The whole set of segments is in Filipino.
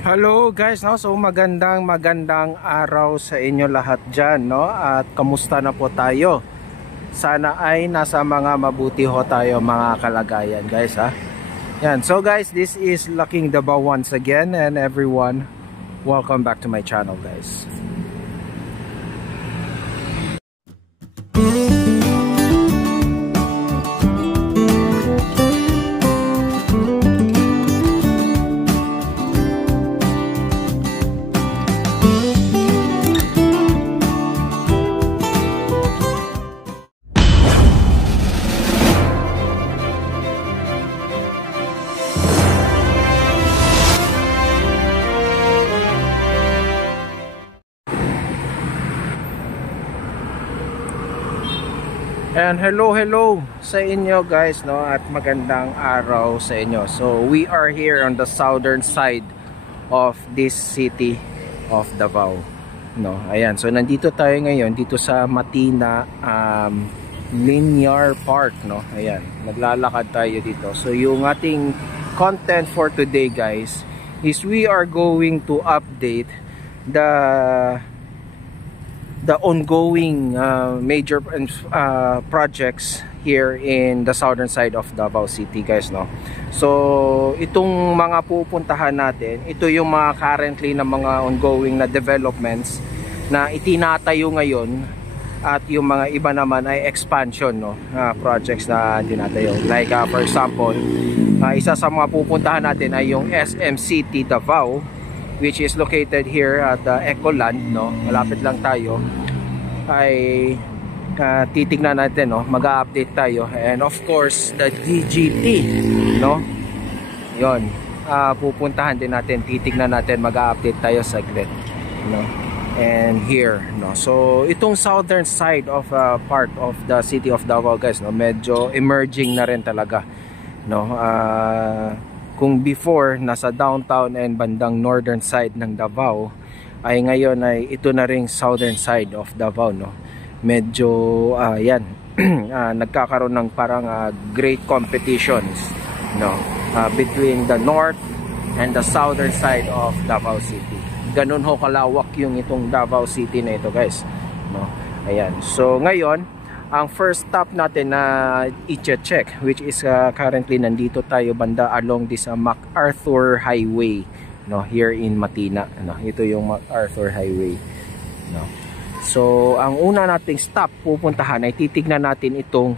Hello guys, no? So magandang araw sa inyo lahat dyan, no? At kamusta na po tayo? Sana ay nasa mga mabuti ho tayo mga kalagayan guys, ha? Yan. So guys, this is Laking Davao once again, and everyone, welcome back to my channel guys. And hello sa inyo guys, no, at magandang araw sa inyo. So we are here on the southern side of this city of Davao, no. Ayan, so nandito tayo ngayon dito sa Matina Linear Park, no. Ayan, naglalakad tayo dito. So yung ating content for today guys is we are going to update the ongoing major projects here in the southern side of Davao City guys, no. So itong mga pupuntahan natin, ito yung mga currently na mga ongoing na developments na itinatayo ngayon, at yung mga iba naman ay expansion, no, projects na tinatayo. Like for example, isa sa mga pupuntahan natin ay yung SM City Davao, which is located here at Ecoland, no. Malapit lang tayo. Ay titignan natin, no, mag-update tayo. And of course the DGT, no, yon, pupuntahan din natin, titignan natin, mag-update tayo saglit, no. And here, no, so itong southern side of part of the city of Davao guys, no, medyo emerging na rin talaga, no. Kung before nasa downtown and bandang northern side ng Davao, ay ngayon ay ito na ring southern side of Davao, no. Medyo yan nagkakaroon ng parang great competitions, no, between the north and the southern side of Davao City. Ganun ho kalawak yung itong Davao City na ito guys, no. Ayan, so ngayon ang first stop natin na i-check, which is currently nandito tayo banda along this MacArthur Highway, no, here in Matina, no. Ito yung MacArthur Highway, no. So ang una nating stop pupuntahan ay titignan natin itong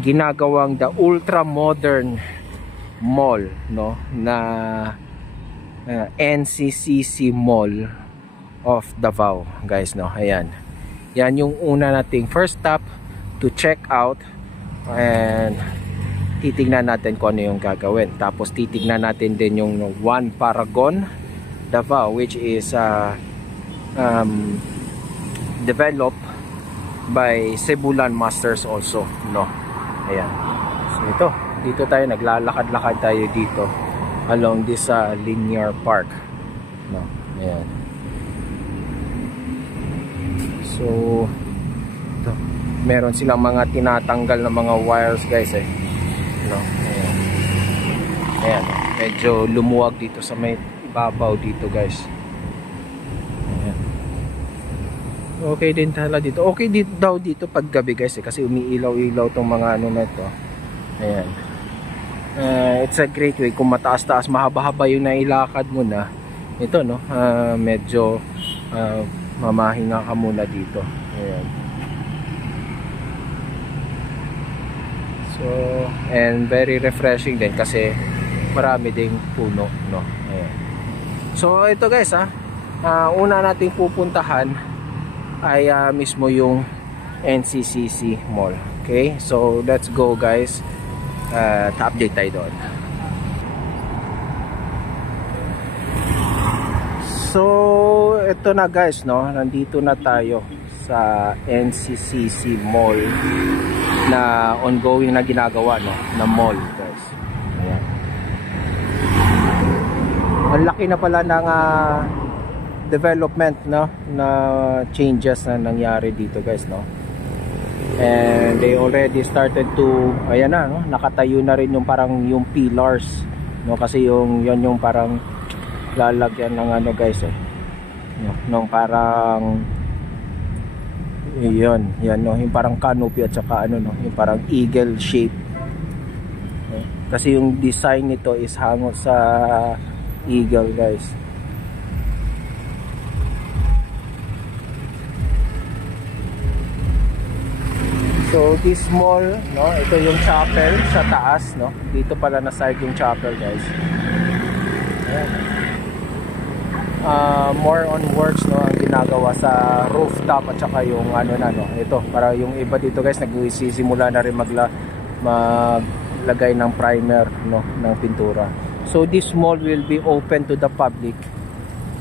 ginagawang the ultra modern mall, no, na NCCC Mall of Davao guys, no. Ayan, yan yung una nating first stop to check out, and titignan natin kung ano yung gagawin. Tapos titignan natin din yung One Paragon Davao, which is developed by Cebulan Masters also, no. Ayan, so dito tayo naglalakad-lakad tayo dito along this linear park, no. Ayan, so ito, meron silang mga tinatanggal na mga wires guys, no. Ayan. Ayan, medyo lumuwag dito sa may ibabaw dito guys. Ayan. Okay din tala dito. Okay dito daw dito pag gabi guys, kasi umiilaw-ilaw tong mga ano na ito. Ayan. It's a great way kung mataas-taas, mahaba-haba yung nailakad mo na ito, no. Medyo mamahinga ka muna dito. Ayan. So, and very refreshing din kasi marami ding puno, no. Ayan. So ito guys, una nating pupuntahan ay mismo yung NCCC Mall. Okay, so let's go guys, update tayo doon. So ito na guys, no, nandito na tayo sa NCCC Mall na ongoing na ginagawa, no, na mall guys. Ayan. Ang laki na pala ng development, no, na changes na nangyari dito guys, no. And they already started to, ayan na, no, nakatayo na rin yung parang yung pillars, no, kasi yung yon yung parang lalagyan ng ano guys, nung parang yan no, yung parang canopy at saka ano no, yung parang eagle shape. Kasi yung design nito is hango sa eagle guys. So this mall, no, ito yung chapel sa taas, no. Dito pala na side yung chapel guys. Ayan. More on works, no, ang ginagawa sa rooftop at saka yung ano na, no. Ito, para yung iba dito guys nagsisimula na rin maglagay ng primer, no, ng pintura. So this mall will be open to the public,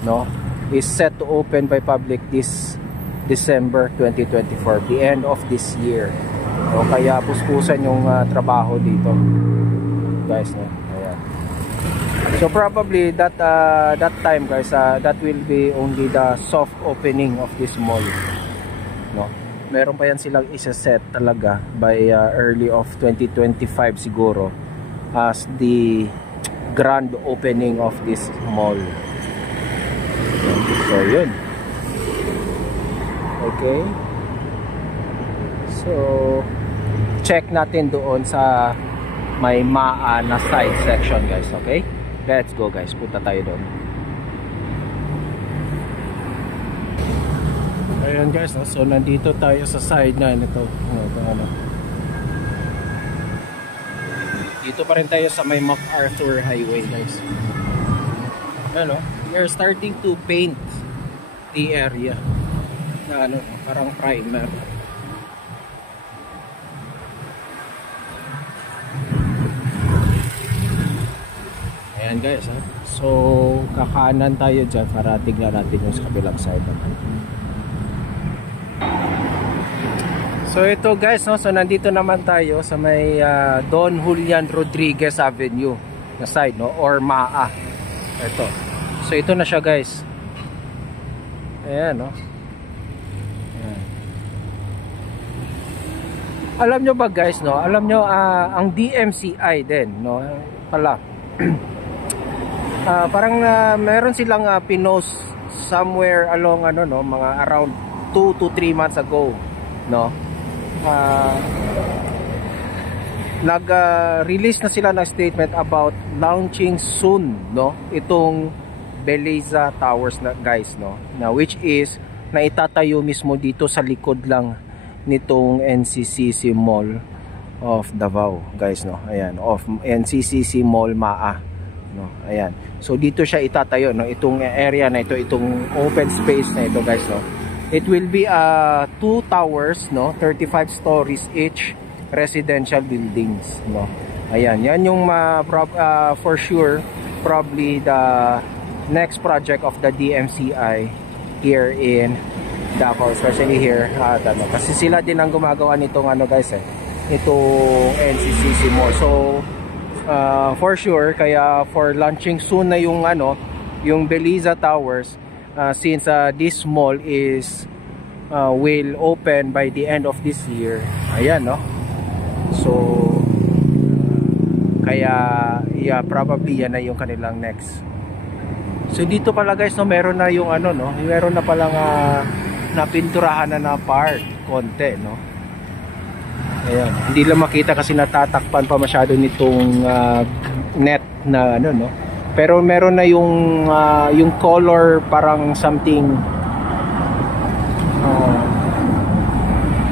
no. Is set to open by public this December 2024, the end of this year. So kaya puspusan yung trabaho dito guys, no. Ayan. So probably that time guys, that will be only the soft opening of this mall, no. Meron pa yan silang isa-set talaga by early of 2025 siguro as the grand opening of this mall. So yun. Okay. So check natin doon sa may MAA na side section guys, okay? Let's go guys, punta tayo doon. Ayan guys, no? So nandito tayo sa side na ito. Dito pa rin tayo sa may MacArthur Highway guys. Ayan, no? We're starting to paint the area na ano, parang primer. Ayan guys, ha? So kakanan tayo dyan para tignan natin yung sa kabilang side naman. So ito guys, no? So nandito naman tayo sa may Don Julian Rodriguez Avenue na side, no? Or MAA. Ito. So ito na siya guys. Ayan, no? Alam nyo ba guys, no? Alam nyo ang DMCI din, no? Pala. Parang meron silang pinost somewhere along ano, no, mga around 2 to 3 months ago, no? Nag-release na sila ng statement about launching soon, no? Itong Belleza Towers na guys, no? Na which is na itatayo mismo dito sa likod lang nitong NCCC Mall of Davao guys, no. Ayan, of NCCC Mall MAA, no. Ayan, so dito siya itatayo, no, itong area na ito, itong open space na ito guys, no. It will be 2 towers, no, 35 stories each, residential buildings, no. Ayan, yan yung for sure probably the next project of the DMCI here in Davao, especially here ano, kasi sila din ang gumagawa nitong ano guys, itong NCCC Mall. So for sure, kaya for launching soon na yung ano, yung Belleza Towers, since this mall is will open by the end of this year. Ayan, no. So kaya yeah, probably yan na yung kanilang next. So dito pala guys, no, meron na yung ano, no, meron na palang napinturahan na part konti, no. Ayan, hindi lang makita kasi natatakpan pa masyado nitong net na ano, no. Pero meron na yung color parang something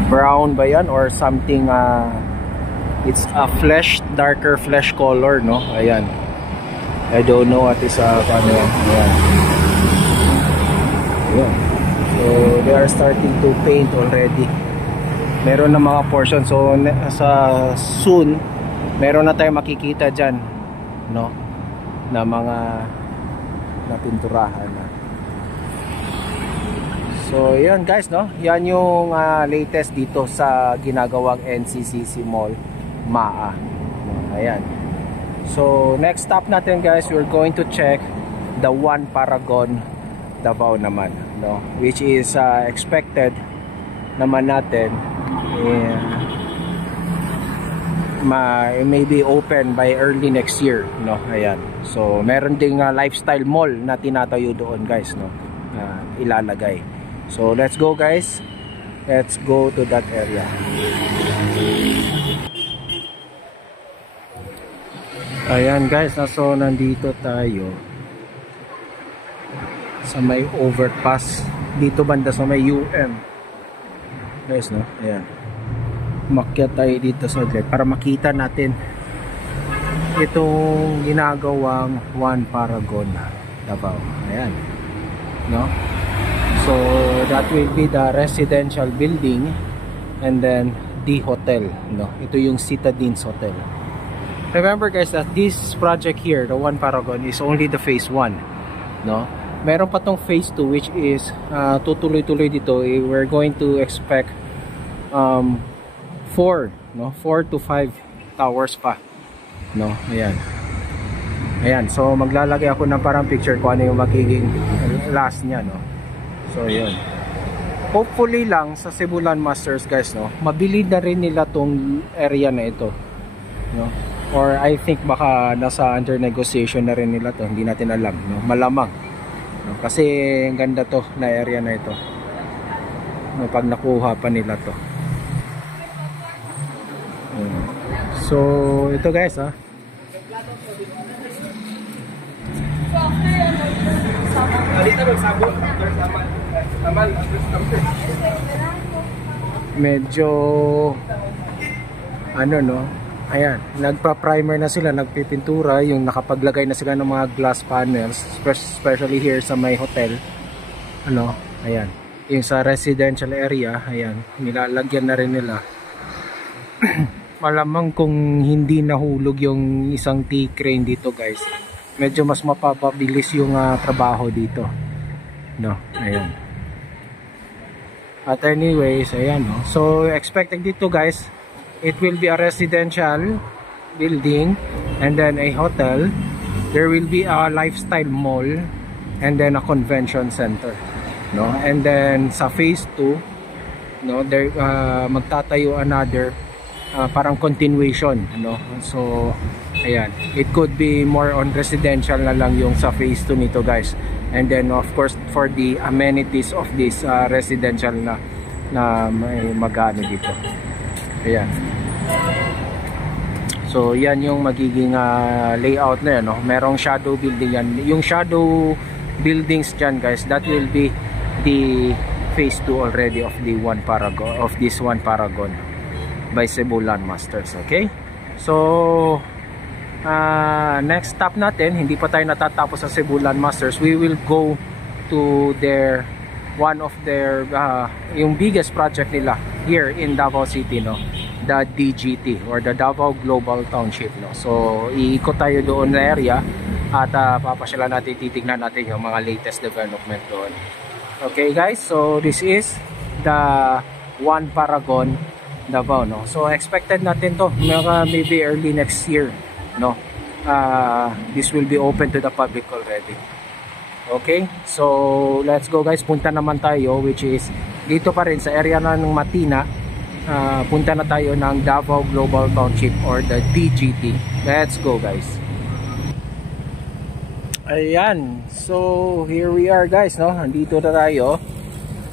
brown ba yan or something, it's a flesh, darker flesh color, no. Ayan, I don't know what is ano yan. Ayan. Ayan. So they are starting to paint already. Meron na mga portion, so sa soon meron na tayong makikita dyan, no, na mga napinturahan na. So yan guys, no, yan yung latest dito sa ginagawang NCCC Mall MAA. Ayan. So next stop natin guys, we're going to check the One Paragon Davao naman, no, which is expected naman natin maybe open by early next year, no? Ayan. So meron ding lifestyle mall na tinatayo doon, guys, no? Ilalagay. So let's go, guys. Let's go to that area. Ayan, guys, so nandito tayo sa may overpass dito banda sa may UM, guys, no? Ayan, umakyat tayo dito sa outlet para makita natin itong ginagawang One Paragon Davao. Ayan, no? So that will be the residential building and then the hotel, no? Ito yung Citadines Hotel. Remember, guys, that this project here, the One Paragon, is only the phase 1, no? Meron pa tong phase 2 which is tutuloy-tuloy dito. We're going to expect 4 to 5 towers pa, no? Ayan. Ayan, so maglalagay ako ng parang picture kung ano yung magiging last niya, no? So yun. Hopefully lang sa Cebulan Masters, guys, no, mabili na rin nila tong area na ito, no? Or I think baka nasa under negotiation na rin nila to, hindi natin alam, no? Malamang, no? Kasi ang ganda to na area na ito, no, pag nakuha pa nila to. So ito, guys, ha, medyo ano, no, ayan, nagpa-primer na sila, nagpipintura, yung nakapaglagay na sila ng mga glass panels, especially here sa may hotel, ano, ayan, yung sa residential area, ayan, nilalagyan na rin nila. Malamang kung hindi nahulog yung isang T-crane dito, guys, medyo mas mapapabilis yung trabaho dito, no? Ayan. At anyways, ayan, no? So expected dito, guys, it will be a residential building and then a hotel. There will be a lifestyle mall and then a convention center, no? And then sa phase 2, no, there magtatayo another parang continuation, no? So ayan, it could be more on residential na lang yung sa phase 2 nito, guys. And then of course for the amenities of this residential na may magano dito. Ayan. So yan yung magiging layout na yan, no? Merong shadow building yan. Yung shadow buildings dyan, guys, that will be the phase 2 already of the One Paragon, of this One Paragon by Cebulan Masters. Okay, so next stop natin, hindi pa tayo natatapos sa Cebulan Masters. We will go to their one of their yung biggest project nila here in Davao City, no, the DGT or the Davao Global Township, no. So iikot tayo doon na area at papasyalan natin, titignan natin yung mga latest development doon. Okay, guys, so this is the One Paragon Davao, no. So expected natin to maybe early next year, no. This will be open to the public already. Okay, so let's go, guys. Punta naman tayo, which is dito pa rin sa area ng Matina. Punta na tayo ng Davao Global Township or the DGT. Let's go, guys. Ayan, so here we are, guys, no. Nandito na tayo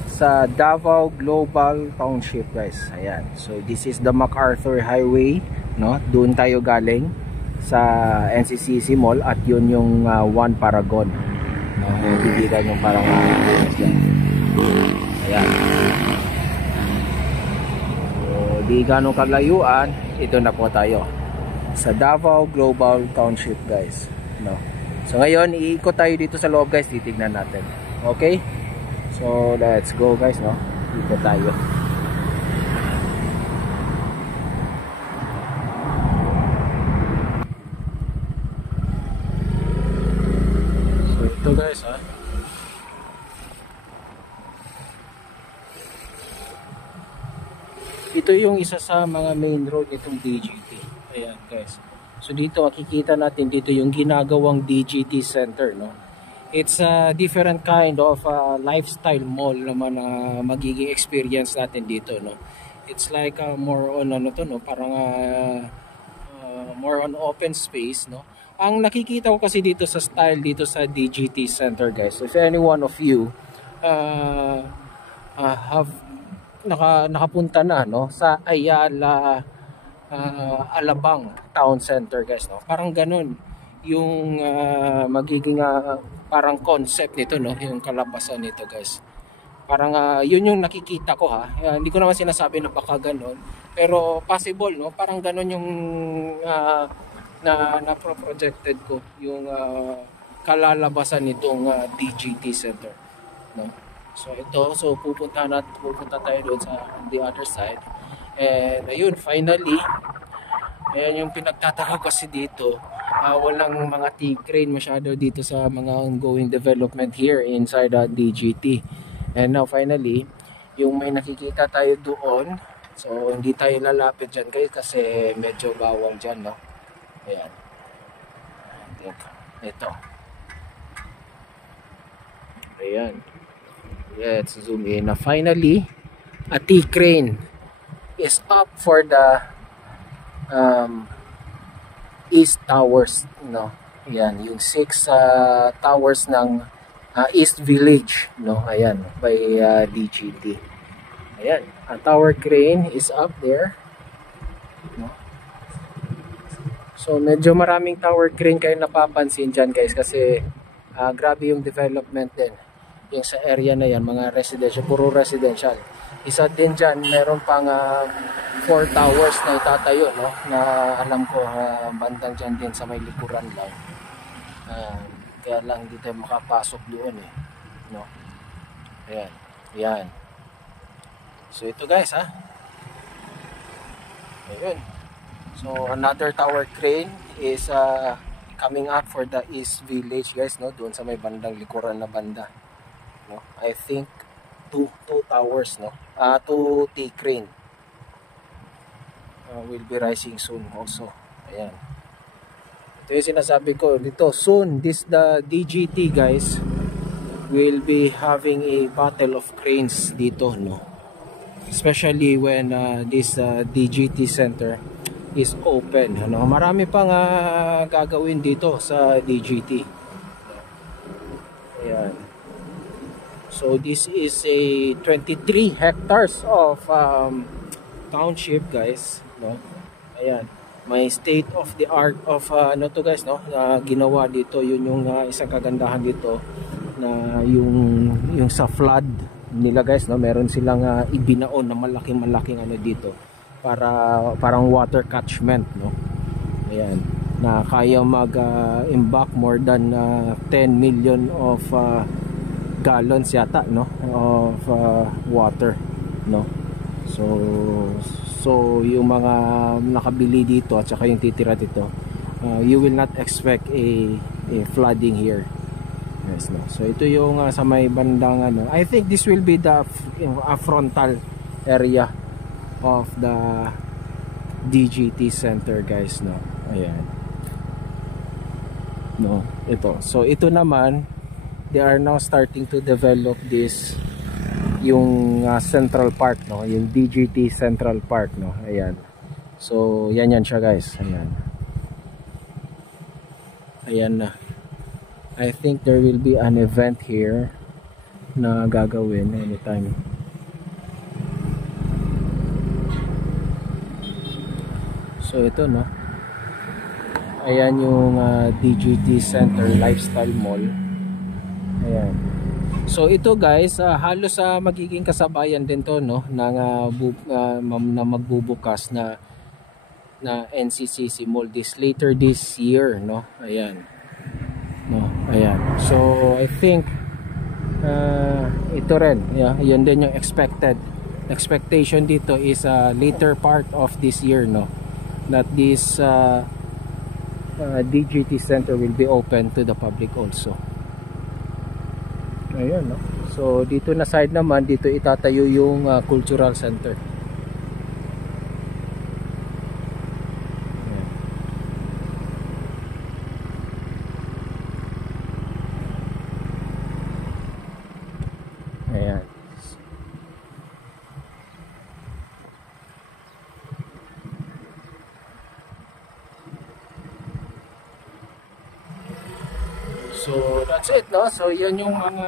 sa Davao Global Township, guys. Ayan, so this is the MacArthur Highway, no. Doon tayo galing sa NCCC Mall at yun yung One Paragon, no. Yung tigilan yung parang ayan. So di ganong kalayuan, ito na po tayo sa Davao Global Township, guys, no. So ngayon iikot tayo dito sa loob, guys, titignan natin. Okay, so let's go, guys, no. Ikot tayo. So ito, guys, ha. Ito yung isa sa mga main road itong DGT. Ayan, guys. So dito makikita natin dito yung ginagawang DGT Center, no. It's a different kind of lifestyle mall naman na magiging experience natin dito, no. It's like more on ano to, no, parang more on open space, no. Ang nakikita ko kasi dito sa style dito sa DGT Center, guys, if any one of you have nakapunta na, no, sa Ayala Alabang Town Center, guys, no, parang ganun yung magiging parang concept nito, no, yung kalabasan nito, guys. Parang yun yung nakikita ko, ha. Hindi ko naman sinasabi na baka ganun, pero possible, no, parang ganun yung na projected ko yung kalalabasan nitong DGT Center, no. So ito, so pupunta tayo doon sa the other side. And ayun, finally, ayan yung pinagtataka kasi dito, walang mga T-crane masyado dito sa mga ongoing development here inside DGT. And now finally, yung may nakikita tayo doon, so hindi tayo lalapit dyan, guys, kasi medyo bawal dyan, no. Ayan, ito, ayan, let's zoom in na finally a T-crane is up for the East Towers, no. Ayan, yung 6 towers ng East Village, no. Ayan, by DGT. Ayan, a tower crane is up there, no. So medyo maraming tower crane kayo napapansin dyan, guys, kasi grabe yung development din yung sa area na yan, mga residential, puro residential. Isa din dyan, meron pang 4 towers na itatayo, no, na alam ko bandang dyan din sa may likuran lang, kaya lang di tayo makapasok doon, no. Ayan, ayan. So ito, guys, ayun. So another tower crane is coming up for the East Village, guys, no, doon sa may bandang likuran na banda, no. I think two towers, no, 2 T-crane will be rising soon also. Ayan, ito yung sinasabi ko dito, soon the DGT, guys, will be having a battle of cranes dito, no, especially when this DGT Center is open, ano. Marami pang gagawin dito sa DGT. Ayan. So this is a 23 hectares of township, guys, no. Ayan, may state of the art of ano to, guys, no, ginawa dito. Yun yung isang kagandahan dito, na yung sa flood nila, guys, no, meron silang ibinaon na malaking ano dito, para parang water catchment, no. Ayan, na kaya mag-imbak more than 10 million of gallons yata, no, of water, no. So yung mga nakabili dito at saka yung titira dito, you will not expect a flooding here, yes, no. So ito yung sa may bandang ano, I think this will be the frontal area of the DGT Center, guys, no. Ayan, no, ito. So ito naman, they are now starting to develop this, yung Central Park, no, yung DGT Central Park, no. Ayan, so yan siya, guys. Ayan na. I think there will be an event here na gagawin anytime. So ito, no, ayan yung DGT Center Lifestyle Mall. Ayan. So ito, guys, halos magiging kasabayan din to, no, na magbubukas na NCCC Mall later this year, no. Ayan, no, ayan. So I think ito rin, yun din yung expectation dito is later part of this year, no, that this DGT Center will be open to the public also. Ayun, no. So dito na side naman, dito itatayo yung cultural center. Ayan. So that's it, no? So yan yung mga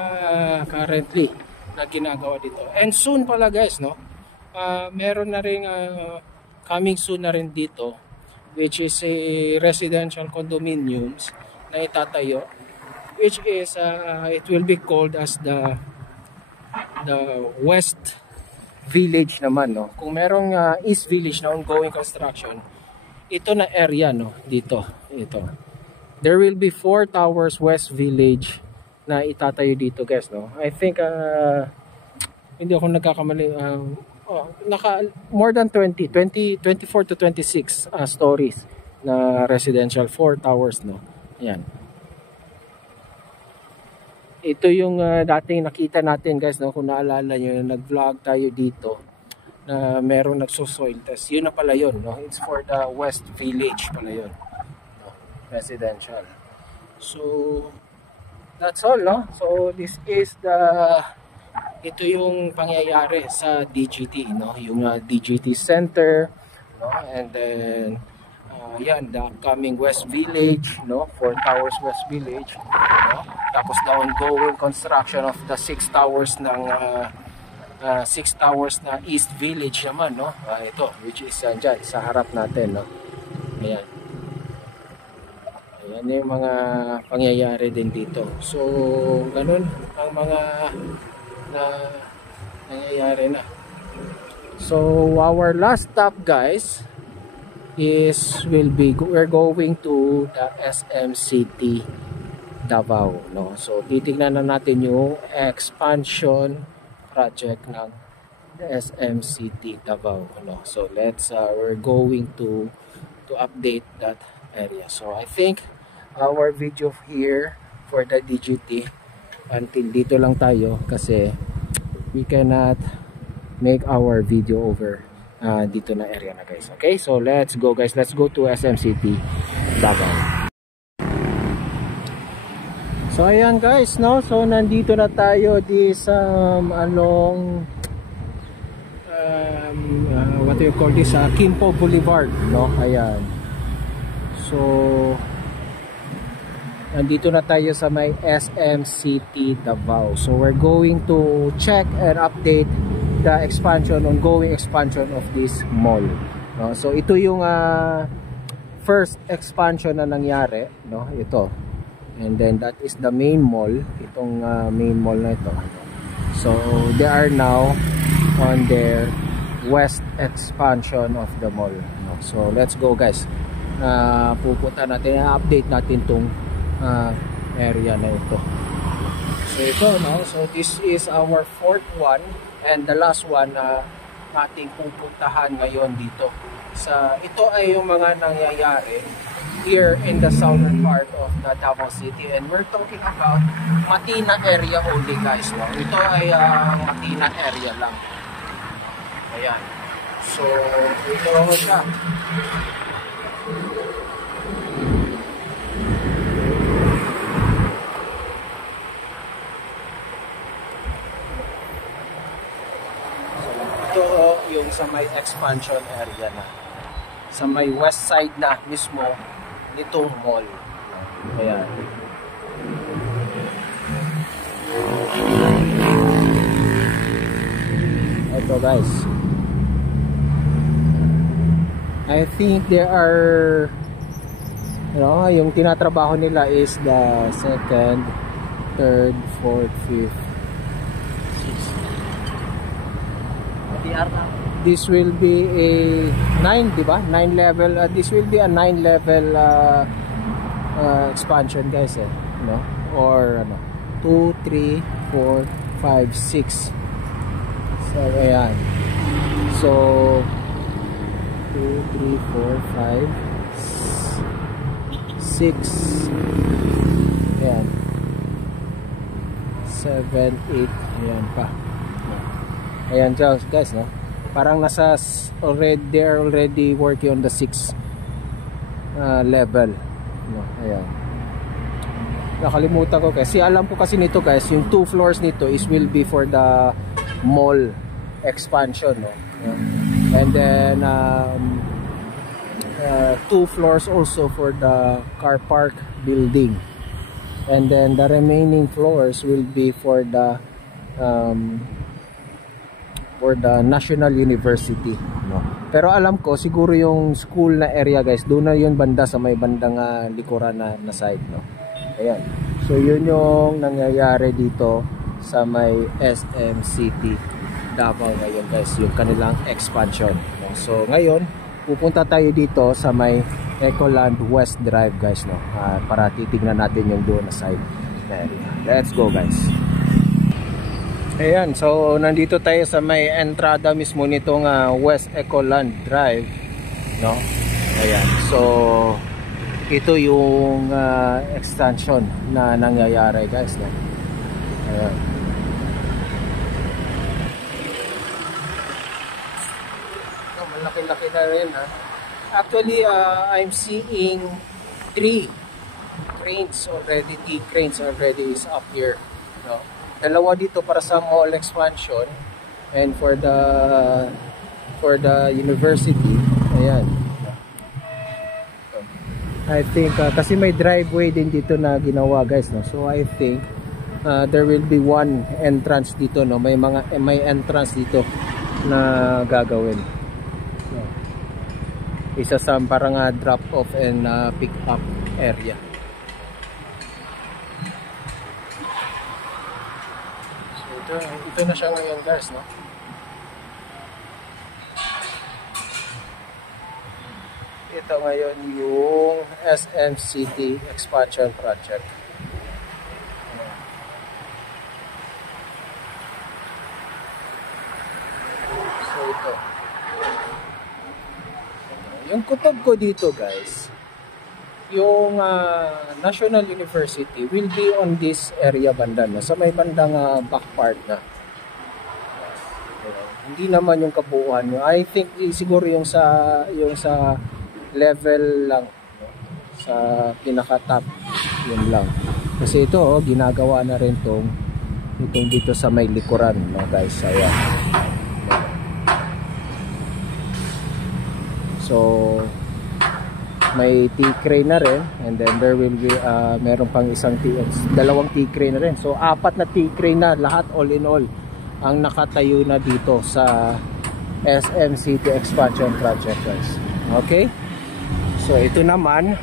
currently na ginagawa dito. And soon pala guys, no? Meron na rin coming soon na rin dito, which is a residential condominiums na itatayo, which is it will be called as the West Village naman, no? Kung merong East Village na ongoing construction, ito na area, no? Dito, ito. There will be 4 towers West Village na itatayo dito guys, no? I think hindi ako nagkakamali, more than 24 to 26 stories na residential, 4 towers, no? Ayan. Ito yung dating nakita natin guys, no? Kung naalala nyo, nag-vlog tayo dito na merong nagso-soil test. Yun na pala yun, no? It's for the West Village pala yun, no? Residential. So that's all, no? So this is ito yung pangyayari sa DGT, no? Yung DGT Center, no? And then yan, the upcoming West Village, no? 4 towers West Village, no? Tapos the ongoing construction of the 6 towers ng 6 towers na East Village naman, no? Ito, which is dyan, sa harap natin, no? Ayan. Ayan yung mga pangyayari din dito. So, ganun ang mga nangyayari na. So, our last stop guys is we're going to the SM City Davao, no? So, titignan na natin yung expansion project ng SM City Davao, no? So, we're going to update that area. So, I think our video here for the DGT until dito lang tayo kasi we cannot make our video over dito na area na guys. Okay, so let's go guys, let's go to SM City Davao. So ayan guys, no? So nandito na tayo this along what do you call this, Quimpo Boulevard, no? Ayan. So nandito na tayo sa may SM City Davao. So we're going to check and update the ongoing expansion of this mall, no? So ito yung first expansion na nangyari, no? Ito. And then that is the main mall, itong main mall na ito. So they are now on their west expansion of the mall, no? So let's go guys. Pupunta natin, update natin tong area na ito. So ito, no? So this is our 4th one and the last one na nating pupuntahan ngayon dito. Ito ay yung mga nangyayari here in the southern part of the Davao City, and we're talking about Matina area only guys, no? Ito ay Matina area lang. Ayan. So ito siya. Ito yung sa may expansion area na, sa may west side na mismo nitong mall. Ayan. Ito guys, I think there are, yung tinatrabaho nila is the 2nd, 3rd, 4th, 5th, 6th. This will be a 9, di ba? 9 level. This will be a 9 level expansion guys, no? Or 2, 3, 4, 5, 6. So ayan. So 2, 3, 4, 5, 6. Ayan. 7, 8. Ayan pa. Ayan guys, no? Parang they're already working on the 6th level, no? Ayan. Nakalimutan ko kasi alam ko kasi nito guys, yung 2 floors nito will be for the mall expansion, no? And then 2 floors also for the car park building. and then the remaining floors will be um, for the National University, no? Pero alam ko siguro yung school na area guys, doon na yun banda sa may bandang likuran na side, no? Ayan, so yun yung nangyayari dito sa may SM City Davao ngayon guys, yung kanilang expansion, no? So ngayon pupunta tayo dito sa may Ecoland West Drive guys, no? Para titignan natin yung doon na side area. Let's go guys. Ayan, so nandito tayo sa may entrada mismo nitong West Ecoland Drive, no? Ayan, so ito yung extension na nangyayari guys, no? Ayan. So, malaki-laki na rin ha. Actually, I'm seeing 3 cranes already, T-cranes already is up here, no? Dalawa dito para sa mall expansion, and for the university. Ayan, I think kasi may driveway din dito na ginawa guys, no? So I think there will be one entrance dito, no? May entrance dito na gagawin, no? Isa sa parang drop off and pick up area. Ito na siya ngayon guys, no? Ito ngayon yung SM City Expansion Project. So ito. Yung kutob ko dito guys, yung National University will be on this area banda, no? Sa may bandang back part na. Hindi naman yung kabuuan nyo. I think siguro yung sa level lang, no? Sa pinaka top, yun lang. Kasi ito ginagawa na rin itong dito sa may likuran, no guys. Ayan. So may T-crane na rin, and then there will be meron pang dalawang T-crane na rin. So 4 na T-crane na lahat, all in all, ang nakatayo na dito sa SM City Expansion Project guys. Okay, so ito naman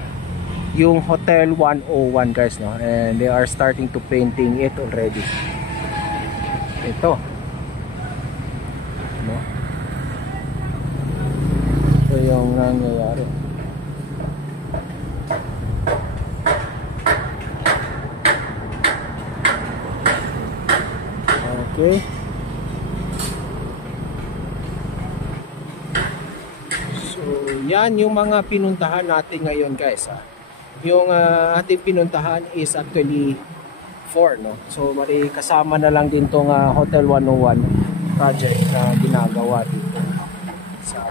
yung Hotel 101 guys, no? And they are starting to painting it already. Ito, no? So yung nangyayari. Okay. So, yan yung mga pinuntahan natin ngayon guys. Yung ating pinuntahan is actually 4, no? So, mali kasama na lang din tong Hotel 101 project na ginagawa dito sa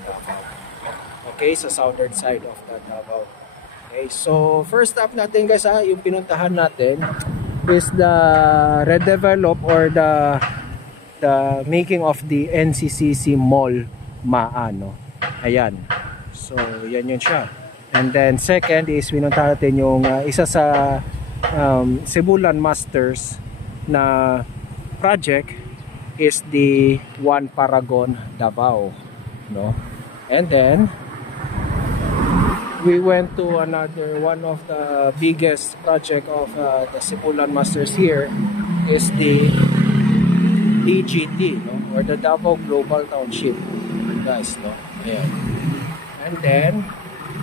Davao. Okay, sa southern side of the Davao. Okay, so first stop natin guys, yung pinuntahan natin is the redevelop or the making of the NCCC Mall Maano. Ayan. So yan yun siya. And then second is pinuntahan natin yung isa sa Cebulan Masters na project is the One Paragon Davao, no? And then we went to another one of the biggest project of the Cebulan Masters here is the DGT, no? Or the Davao Global Township guys, no? Ayan. And then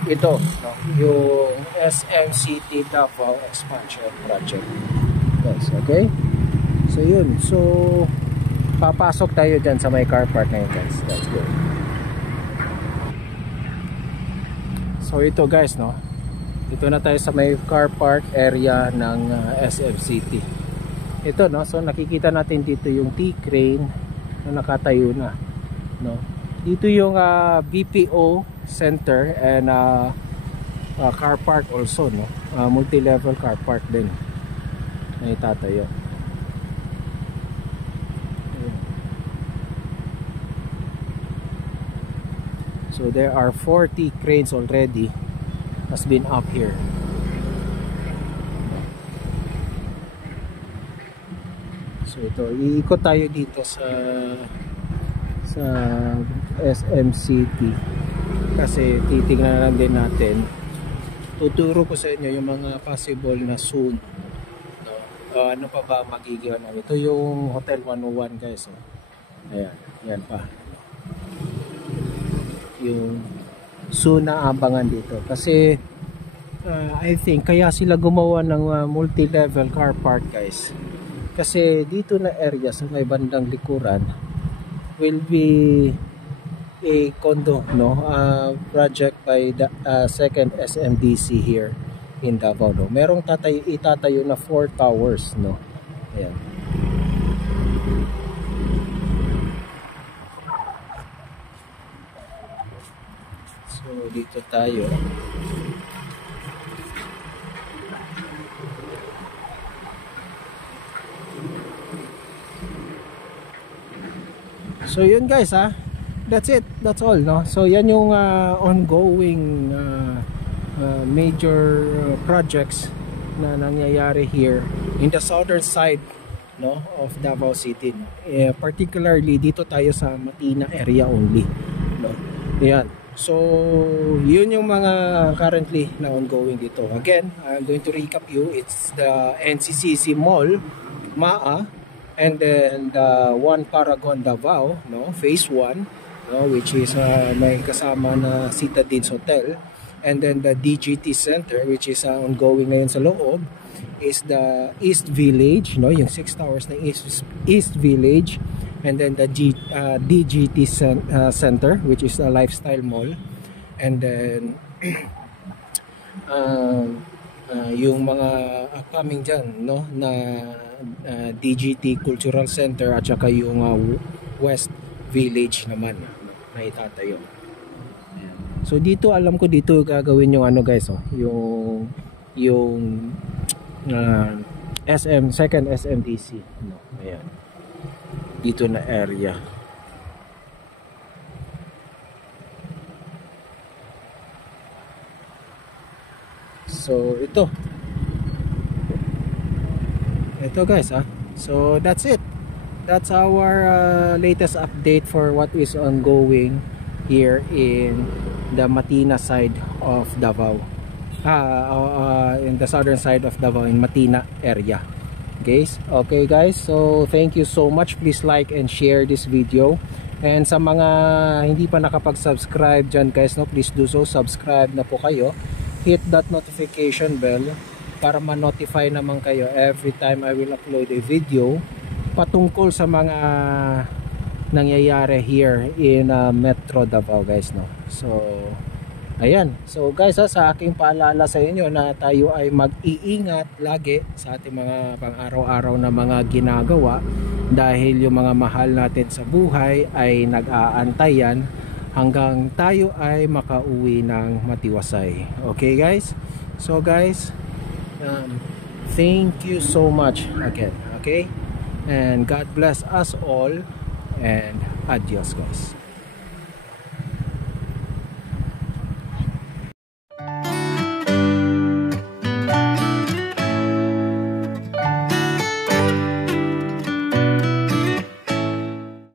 ito, no? Yung SM City Davao Expansion Project guys. Okay, so yun, so papasok tayo dyan sa may car park na yun guys. Let's go. So ito guys, no, ito na tayo sa may car park area ng SM City. Ito, no, so nakikita natin dito yung T-crane na nakatayo na, no. Dito yung BPO center and car park also, no, multi-level car park din na itatayo. So there are 40 cranes already has been up here. So ito, iikot tayo dito sa SM City kasi titingnan lang din natin. Tuturo ko sa inyo yung mga possible na soon, no? Ano pa ba magiging ano. Ito yung Hotel 101 guys, oh. Ayan, yan pa yung soon na abangan dito kasi I think kaya sila gumawa ng multi-level car park guys, kasi dito na area sa may bandang likuran will be a condo, no, project by the second SMDC here in Davao, no? Merong itatayo na 4 towers, no. Ayan. So dito tayo. So yun guys, that's it, that's all, no. So yan yung ongoing major projects na nangyayari here in the southern side, no, of Davao City, no? Particularly dito tayo sa Matina area only, no. Yan. So yun yung mga currently na ongoing dito. Again, I'm going to recap you. It's the NCCC Mall, MAA, and then the One Paragon Davao, no, phase 1, no, which is may kasama na Citadines Hotel, and then the DGT Center, which is ongoing ngayon sa loob, is the East Village, no, yung 6 towers na East Village, and then the DGT Center, which is a lifestyle mall, and then yung mga upcoming dyan, no, na DGT Cultural Center at saka yung West Village naman na itatayo. So dito alam ko dito gagawin yung ano guys, oh, yung second SMDC, no. Ayan. Dito na area. So ito guys, so that's it. That's our latest update for what is ongoing here in the Matina side of Davao, in the southern side of Davao, in Matina area, guys. Okay guys, so thank you so much. Please like and share this video, and sa mga hindi pa nakapag-subscribe dyan guys, no, please do so. Subscribe na po kayo, hit that notification bell para ma-notify naman kayo every time I will upload a video patungkol sa mga nangyayari here in Metro Davao guys, no. So ayan, so guys, sa aking paalala sa inyo na tayo ay mag-iingat lagi sa ating mga pang-araw-araw na mga ginagawa, dahil yung mga mahal natin sa buhay ay nag-aantayan hanggang tayo ay makauwi ng matiwasay. Okay guys, so guys, thank you so much again, okay, and God bless us all, and adios guys.